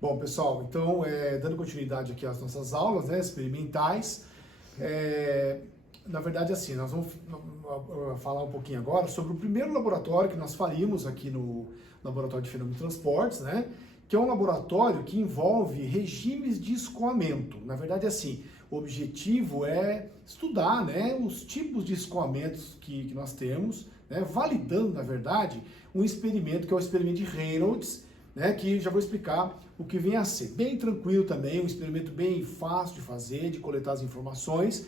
Bom, pessoal, então, dando continuidade aqui às nossas aulas, né, experimentais, na verdade, assim, nós vamos falar um pouquinho agora sobre o primeiro laboratório que nós faríamos aqui no Laboratório de Fenômenos e Transportes, né, que é um laboratório que envolve regimes de escoamento. Na verdade, assim, o objetivo é estudar, né, os tipos de escoamentos que nós temos, né, validando, na verdade, um experimento que é o experimento de Reynolds, né, que já vou explicar o que vem a ser. Bem tranquilo também, um experimento bem fácil de fazer, de coletar as informações,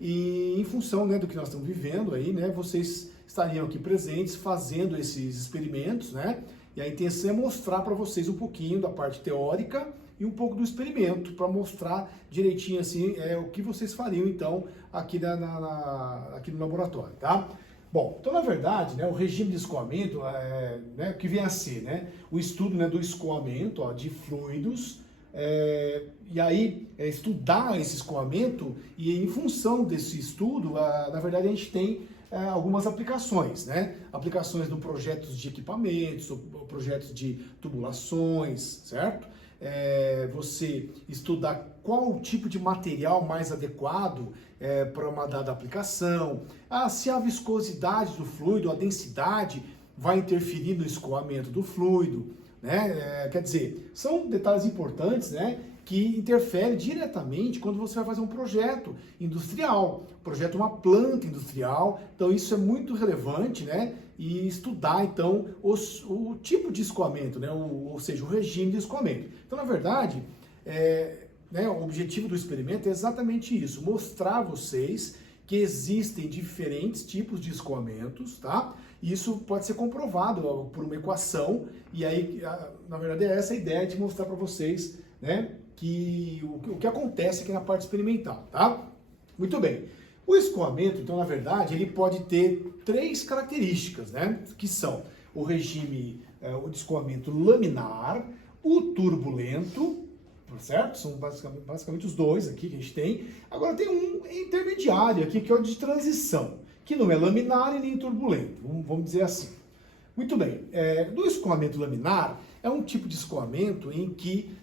e em função, né, do que nós estamos vivendo aí, né, vocês estariam aqui presentes fazendo esses experimentos, né, e a intenção é mostrar para vocês um pouquinho da parte teórica e um pouco do experimento, para mostrar direitinho assim o que vocês fariam então aqui, aqui no laboratório, tá? Bom, então na verdade, né, o regime de escoamento, né, o que vem a ser, né, o estudo, né, do escoamento, ó, de fluidos, e aí estudar esse escoamento, e em função desse estudo, na verdade a gente tem algumas aplicações, né, aplicações no projetos de equipamentos, projetos de tubulações, certo? Você estudar qual o tipo de material mais adequado para uma dada aplicação, se a viscosidade do fluido, a densidade vai interferir no escoamento do fluido, né? Quer dizer, são detalhes importantes, né, que interferem diretamente quando você vai fazer um projeto industrial, uma planta industrial. Então isso é muito relevante, né? E estudar então o tipo de escoamento, né? Ou seja, o regime de escoamento. Então, na verdade, né, o objetivo do experimento é exatamente isso: mostrar a vocês que existem diferentes tipos de escoamentos, tá? E isso pode ser comprovado por uma equação, e aí, na verdade, é essa a ideia de mostrar para vocês, né, que o que acontece aqui na parte experimental, tá? Muito bem. O escoamento, então, na verdade, ele pode ter três características, né? Que são o regime, o de escoamento laminar, o turbulento, certo? São basicamente os dois aqui que a gente tem. Agora tem um intermediário aqui, que é o de transição, que não é laminar e nem turbulento, vamos dizer assim. Muito bem. Do escoamento laminar, é um tipo de escoamento em que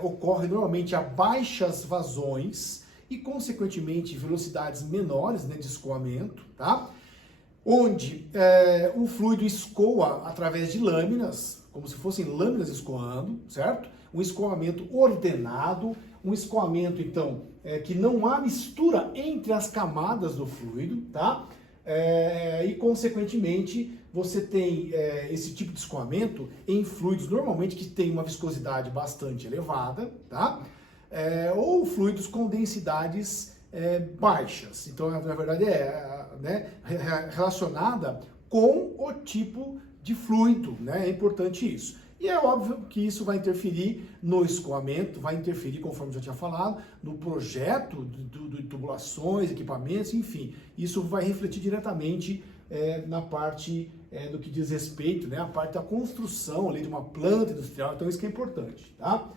ocorre normalmente a baixas vazões e, consequentemente, velocidades menores, né, de escoamento, tá? Onde o fluido escoa através de lâminas, como se fossem lâminas escoando, certo? Um escoamento ordenado, um escoamento, então, que não há mistura entre as camadas do fluido, tá? E, consequentemente, você tem esse tipo de escoamento em fluidos normalmente que tem uma viscosidade bastante elevada, tá? Ou fluidos com densidades baixas. Então, na verdade, né, relacionada com o tipo de fluido, né? É importante isso. E é óbvio que isso vai interferir no escoamento, vai interferir, conforme já tinha falado, no projeto de tubulações, equipamentos, enfim. Isso vai refletir diretamente na parte do que diz respeito, né, a parte da construção ali de uma planta industrial. Então isso que é importante, tá?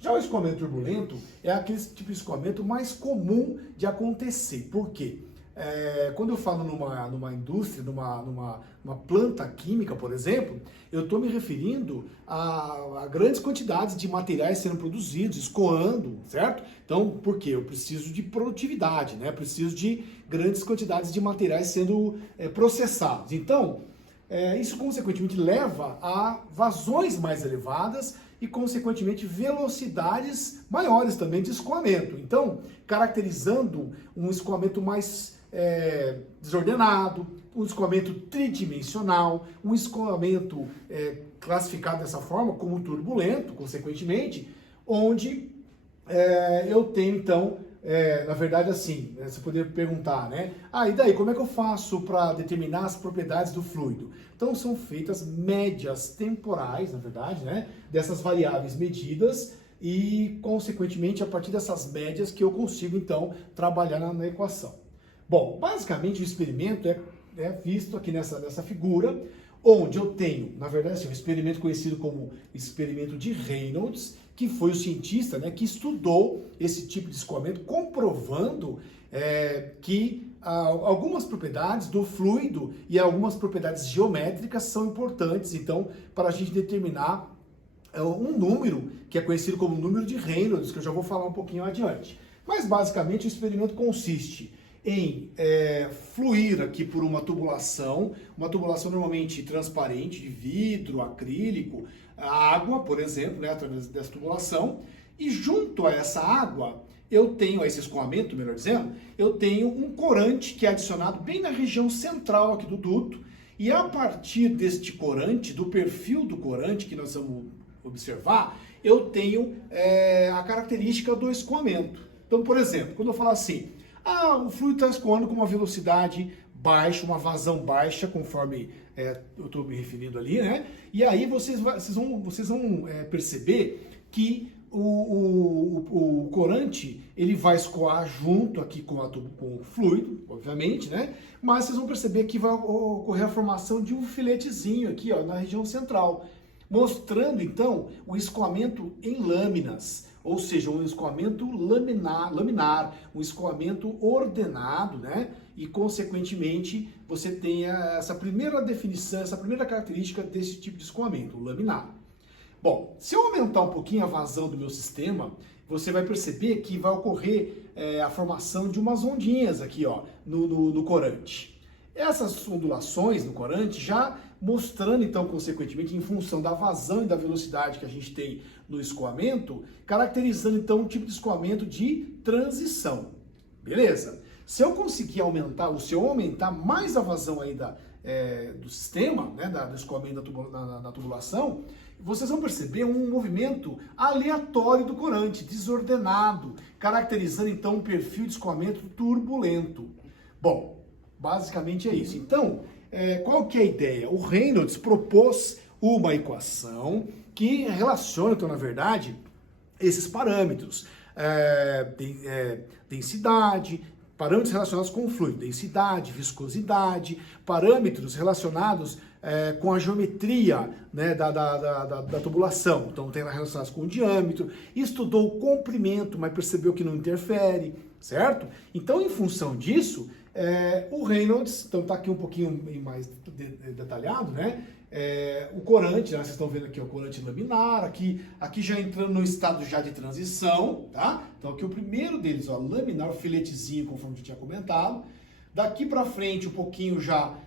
Já o escoamento turbulento é aquele tipo de escoamento mais comum de acontecer. Por quê? Quando eu falo numa indústria, numa planta química, por exemplo, eu estou me referindo a grandes quantidades de materiais sendo produzidos, escoando, certo? Então, por quê? Eu preciso de produtividade, né? Preciso de grandes quantidades de materiais sendo processados. Então, isso consequentemente leva a vazões mais elevadas e, consequentemente, velocidades maiores também de escoamento. Então, caracterizando um escoamento mais desordenado, um escoamento tridimensional, um escoamento classificado dessa forma como turbulento, consequentemente, onde eu tenho, então, na verdade, assim, você poderia perguntar, né? E daí, como é que eu faço para determinar as propriedades do fluido? Então, são feitas médias temporais, na verdade, né, dessas variáveis medidas e, consequentemente, a partir dessas médias que eu consigo, então, trabalhar na equação. Bom, basicamente o experimento é visto aqui nessa figura, onde eu tenho, na verdade, assim, um experimento conhecido como experimento de Reynolds, que foi o cientista, né, que estudou esse tipo de escoamento, comprovando que algumas propriedades do fluido e algumas propriedades geométricas são importantes, então, para a gente determinar um número que é conhecido como número de Reynolds, que eu já vou falar um pouquinho adiante. Mas basicamente o experimento consiste em fluir aqui por uma tubulação normalmente transparente, de vidro, acrílico, água, por exemplo, né, através dessa tubulação, e junto a essa água eu tenho, a esse escoamento, melhor dizendo, eu tenho um corante que é adicionado bem na região central aqui do duto, e a partir deste corante, do perfil do corante que nós vamos observar, eu tenho a característica do escoamento. Então, por exemplo, quando eu falar assim, o fluido está escoando com uma velocidade baixa, uma vazão baixa, conforme eu estou me referindo ali, né? E aí vocês vão perceber que o corante ele vai escoar junto aqui com o fluido, obviamente, né? Mas vocês vão perceber que vai ocorrer a formação de um filetezinho aqui, ó, na região central, mostrando então o escoamento em lâminas, ou seja, um escoamento laminar, um escoamento ordenado, né? E consequentemente você tem essa primeira definição, essa primeira característica desse tipo de escoamento, o laminar. Bom, se eu aumentar um pouquinho a vazão do meu sistema, você vai perceber que vai ocorrer a formação de umas ondinhas aqui, ó, no corante. Essas ondulações no corante já mostrando, então, consequentemente, em função da vazão e da velocidade que a gente tem no escoamento, caracterizando, então, um tipo de escoamento de transição. Beleza? Se eu conseguir aumentar, ou se eu aumentar mais a vazão aí do sistema, né, do escoamento na tubulação, vocês vão perceber um movimento aleatório do corante, desordenado, caracterizando então um perfil de escoamento turbulento. Bom, basicamente é isso. Então, qual que é a ideia? O Reynolds propôs uma equação que relaciona, então, na verdade, esses parâmetros. Densidade, parâmetros relacionados com o fluido, densidade, viscosidade, parâmetros relacionados com a geometria, né, da tubulação. Então tem relacionados com o diâmetro, estudou o comprimento, mas percebeu que não interfere, certo? Então, em função disso, o Reynolds, então está aqui um pouquinho mais detalhado, né? O corante, né? Vocês estão vendo aqui o corante laminar, aqui já entrando no estado já de transição, tá? Então aqui o primeiro deles, ó, laminar, o filetezinho, conforme eu tinha comentado. Daqui para frente um pouquinho já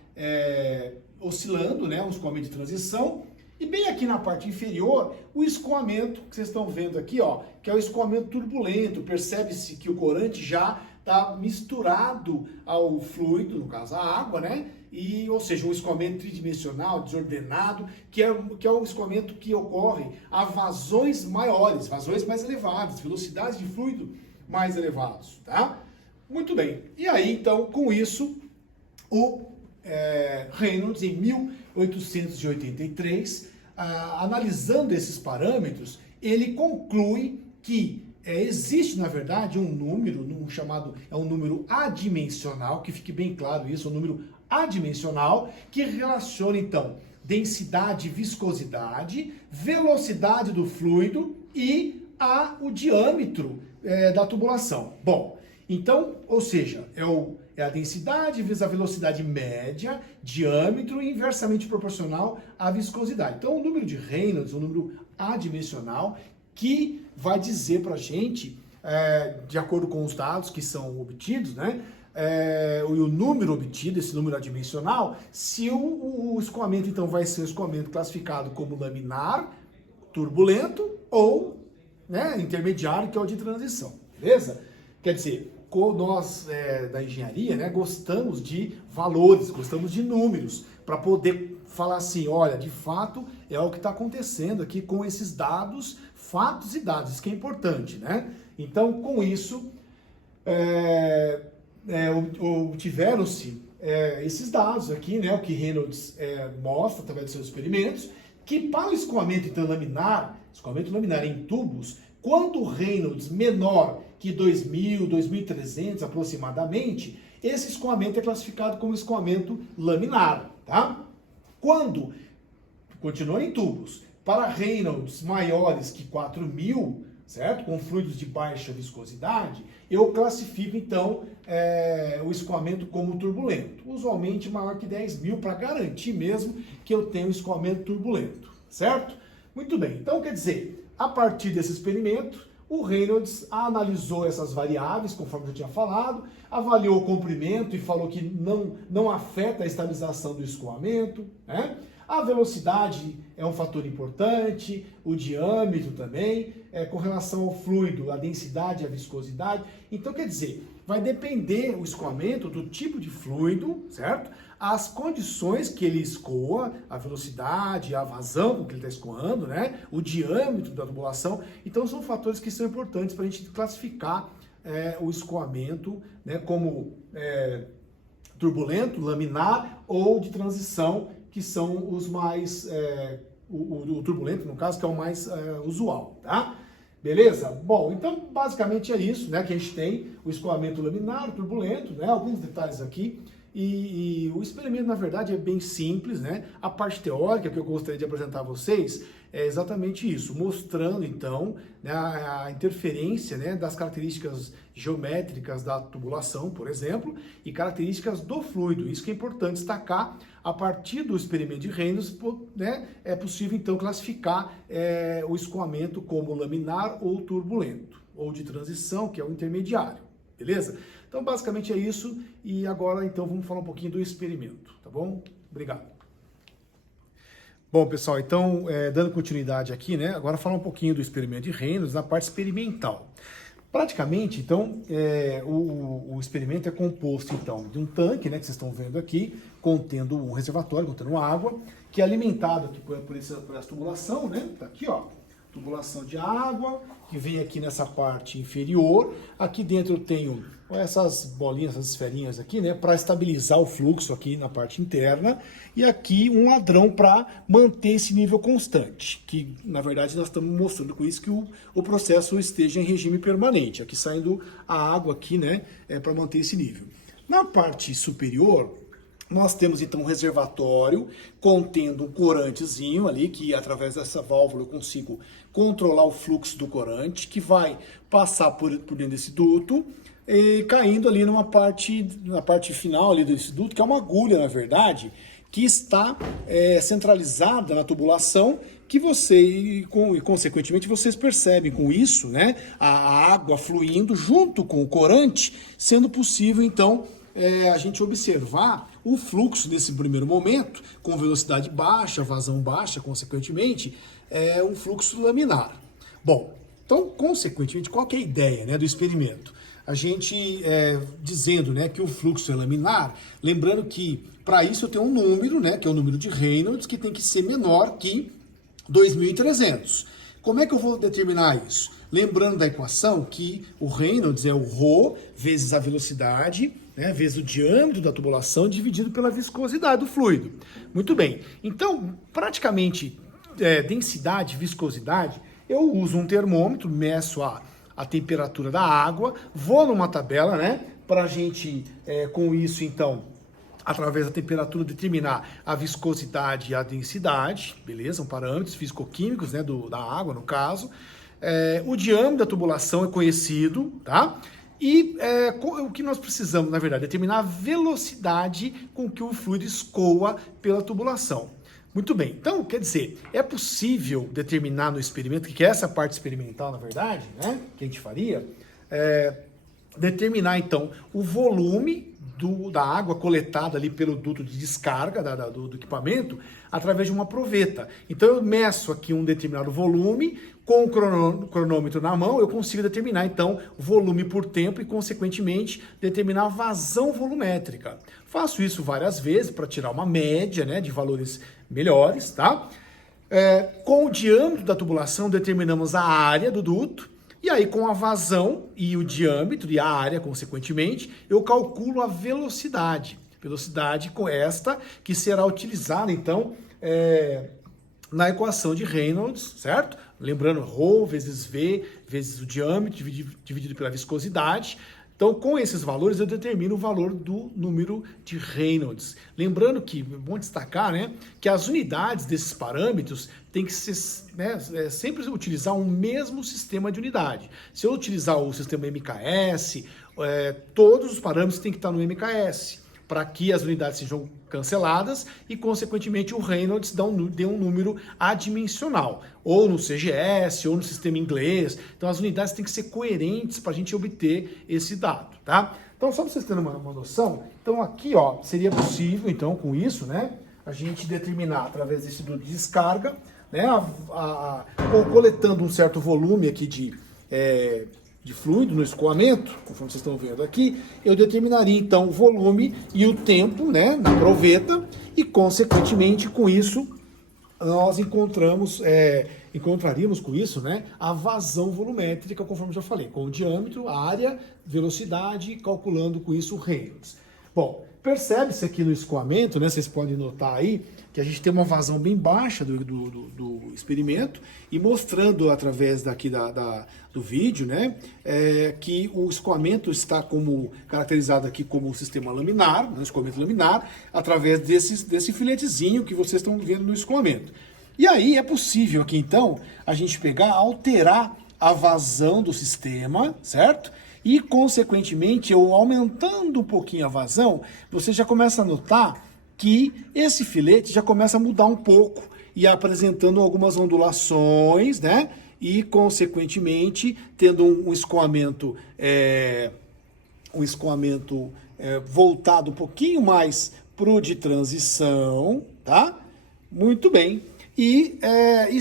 oscilando, né? Um escoamento de transição. E bem aqui na parte inferior, o escoamento que vocês estão vendo aqui, ó, que é o escoamento turbulento. Percebe-se que o corante já está misturado ao fluido, no caso a água, né? Ou seja, um escoamento tridimensional, desordenado, que é o escoamento que ocorre a vazões maiores, vazões mais elevadas, velocidades de fluido mais elevados, tá? Muito bem. E aí, então, com isso, o Reynolds, em 1883, analisando esses parâmetros, ele conclui que existe, na verdade, um número, um número adimensional, que fique bem claro isso, um número adimensional, que relaciona, então, densidade, viscosidade, velocidade do fluido e o diâmetro da tubulação. Bom, então, ou seja, é a densidade vezes a velocidade média, diâmetro inversamente proporcional à viscosidade. Então, o número de Reynolds é um número adimensional que vai dizer para a gente, de acordo com os dados que são obtidos, né, o número obtido, esse número adimensional, se o escoamento, então, vai ser um escoamento classificado como laminar, turbulento ou, né, intermediário, que é o de transição, beleza? Quer dizer, nós da engenharia, né, gostamos de valores, gostamos de números, para poder falar assim, olha, de fato é o que está acontecendo aqui com esses dados, fatos e dados, isso que é importante, né? Então, com isso, obtiveram-se esses dados aqui, né, o que Reynolds mostra através dos seus experimentos, que para o escoamento então, laminar em tubos, quando o Reynolds menor que 2.000, 2.300 aproximadamente, esse escoamento é classificado como escoamento laminar, tá? Quando, continua em tubos, para Reynolds maiores que 4.000, certo? Com fluidos de baixa viscosidade, eu classifico então o escoamento como turbulento. Usualmente maior que 10.000 para garantir mesmo que eu tenho escoamento turbulento, certo? Muito bem, então quer dizer, a partir desse experimento, o Reynolds analisou essas variáveis, conforme eu tinha falado, avaliou o comprimento e falou que não afeta a estabilização do escoamento, né? A velocidade é um fator importante, o diâmetro também, com relação ao fluido, a densidade e a viscosidade. Então, quer dizer, vai depender o escoamento do tipo de fluido, certo? As condições que ele escoa, a velocidade, a vazão com que ele está escoando, né? O diâmetro da tubulação. Então, são fatores que são importantes para a gente classificar o escoamento, né? Como turbulento, laminar ou de transição, que são os mais, o turbulento, no caso, que é o mais usual, tá? Beleza? Bom, então basicamente é isso, né? Que a gente tem o escoamento laminar, o turbulento, né? Alguns detalhes aqui. E o experimento, na verdade, é bem simples, né? A parte teórica que eu gostaria de apresentar a vocês é exatamente isso, mostrando, então, né, a interferência, né, das características geométricas da tubulação, por exemplo, e características do fluido. Isso que é importante destacar. A partir do experimento de Reynolds, né, é possível, então, classificar o escoamento como laminar ou turbulento, ou de transição, que é o intermediário, beleza? Então, basicamente é isso, e agora, então, vamos falar um pouquinho do experimento, tá bom? Obrigado. Bom, pessoal, então, dando continuidade aqui, né, agora falar um pouquinho do experimento de Reynolds na parte experimental. Praticamente, então, o experimento é composto, então, de um tanque, né, que vocês estão vendo aqui, contendo um reservatório, contendo água, que é alimentado aqui por essa tubulação, né, tá aqui, ó, tubulação de água, que vem aqui nessa parte inferior. Aqui dentro eu tenho essas bolinhas, essas esferinhas aqui, né, para estabilizar o fluxo aqui na parte interna. E aqui um ladrão para manter esse nível constante, que na verdade nós estamos mostrando com isso que o processo esteja em regime permanente. Aqui saindo a água aqui, né, para manter esse nível. Na parte superior, nós temos então um reservatório contendo um corantezinho ali, que através dessa válvula eu consigo controlar o fluxo do corante, que vai passar por dentro desse duto, e caindo ali na parte final ali desse duto, que é uma agulha, na verdade, que está centralizada na tubulação, que e consequentemente vocês percebem com isso, né, a água fluindo junto com o corante, sendo possível então a gente observar o fluxo nesse primeiro momento, com velocidade baixa, vazão baixa, consequentemente, um fluxo laminar. Bom, então, consequentemente, qual que é a ideia, né, do experimento? A gente dizendo, né, que o fluxo é laminar, lembrando que para isso eu tenho um número, né, que é o número de Reynolds, que tem que ser menor que 2.300. Como é que eu vou determinar isso? Lembrando da equação que o Reynolds é o ρ vezes a velocidade, né, vezes o diâmetro da tubulação dividido pela viscosidade do fluido. Muito bem. Então, praticamente, densidade, viscosidade, eu uso um termômetro, meço a temperatura da água, vou numa tabela, né, para a gente, com isso, então, através da temperatura, determinar a viscosidade e a densidade, beleza? São parâmetros fisicoquímicos, né, da água, no caso. O diâmetro da tubulação é conhecido, tá? E o que nós precisamos, na verdade, é determinar a velocidade com que o fluido escoa pela tubulação. Muito bem, então, quer dizer, é possível determinar no experimento, que é essa parte experimental, na verdade, né, que a gente faria, determinar, então, o volume da água coletada ali pelo duto de descarga do equipamento através de uma proveta. Então eu meço aqui um determinado volume, com o cronômetro na mão eu consigo determinar então o volume por tempo e consequentemente determinar a vazão volumétrica. Faço isso várias vezes para tirar uma média, né, de valores melhores, tá? Com o diâmetro da tubulação determinamos a área do duto. E aí, com a vazão e o diâmetro e a área, consequentemente, eu calculo a velocidade. Velocidade com esta que será utilizada, então, na equação de Reynolds, certo? Lembrando, ρ vezes V vezes o diâmetro dividido pela viscosidade. Então, com esses valores, eu determino o valor do número de Reynolds. Lembrando que, é bom destacar, né, que as unidades desses parâmetros tem que ser, né, sempre utilizar um mesmo sistema de unidade. Se eu utilizar o sistema MKS, todos os parâmetros têm que estar no MKS. para que as unidades sejam canceladas e, consequentemente, o Reynolds dê um número adimensional, ou no CGS, ou no sistema inglês. Então, as unidades têm que ser coerentes para a gente obter esse dado, tá? Então, só para vocês terem uma noção, então aqui, ó, seria possível, então, com isso, né, a gente determinar, através desse estudo de descarga, né, coletando um certo volume aqui de fluido no escoamento, conforme vocês estão vendo aqui, eu determinaria então o volume e o tempo, né, na proveta, e consequentemente com isso nós encontraríamos com isso, né, a vazão volumétrica, conforme já falei, com o diâmetro, a área, velocidade, calculando com isso o Reynolds. Bom, percebe-se aqui no escoamento, né, vocês podem notar aí, que a gente tem uma vazão bem baixa do experimento, e mostrando através daqui do vídeo, né, que o escoamento está caracterizado aqui como um sistema laminar, um escoamento laminar, através desse filetezinho que vocês estão vendo no escoamento. E aí é possível aqui então a gente alterar a vazão do sistema, certo? E consequentemente, eu aumentando um pouquinho a vazão, você já começa a notar que esse filete já começa a mudar um pouco e apresentando algumas ondulações, né? E, consequentemente, tendo um escoamento voltado um pouquinho mais para o de transição, tá? Muito bem. E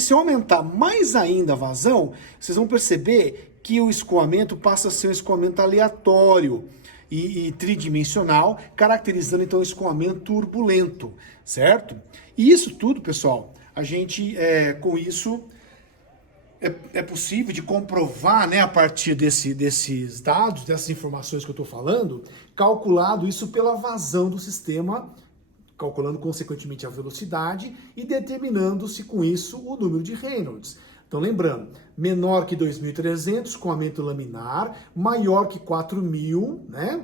se eu aumentar mais ainda a vazão, vocês vão perceber que o escoamento passa a ser um escoamento aleatório e tridimensional, caracterizando então o escoamento turbulento, certo? E isso tudo, pessoal, a gente, com isso, é possível de comprovar, né, a partir desses dados, dessas informações que eu estou falando, calculado isso pela vazão do sistema, calculando consequentemente a velocidade e determinando-se com isso o número de Reynolds. Então, lembrando, menor que 2.300, escoamento laminar, maior que 4.000, né?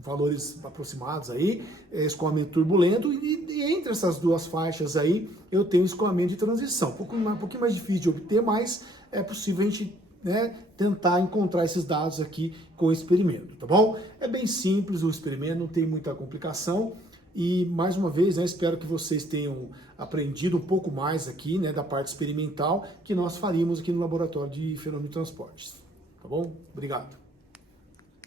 Valores aproximados aí, escoamento turbulento, e entre essas duas faixas aí, eu tenho escoamento de transição. Um pouquinho mais difícil de obter, mas é possível a gente, né, tentar encontrar esses dados aqui com o experimento, tá bom? É bem simples o experimento, não tem muita complicação. E, mais uma vez, né, espero que vocês tenham aprendido um pouco mais aqui, né, da parte experimental que nós faríamos aqui no laboratório de fenômeno de transportes. Tá bom? Obrigado.